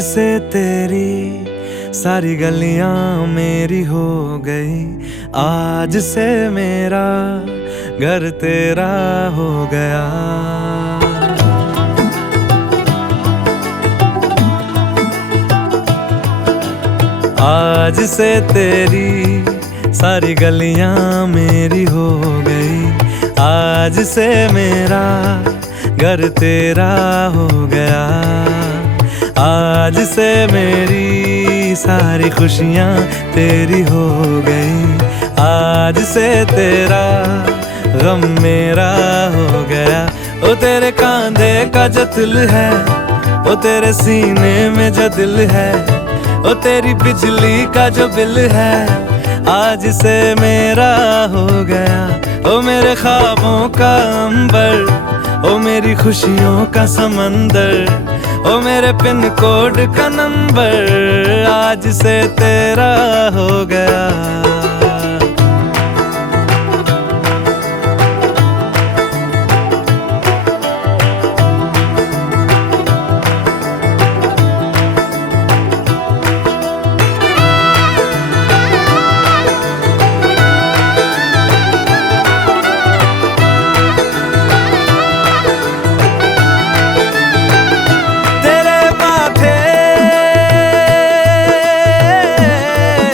से तेरी सारी गलियां मेरी हो गई, आज से मेरा घर तेरा हो गया। आज से तेरी सारी गलियां मेरी हो गई, आज से मेरा घर तेरा हो गया। आज से मेरी सारी खुशियां तेरी हो गई, आज से तेरा गम मेरा हो गया। ओ तेरे कांधे का जो दिल है, ओ तेरे सीने में जो दिल है, ओ तेरी बिजली का जो बिल है, आज से मेरा हो गया। ओ मेरे ख्वाबों का अंबर, ओ मेरी खुशियों का समंदर, ओ मेरे पिन कोड का नंबर, आज से तेरा हो गया।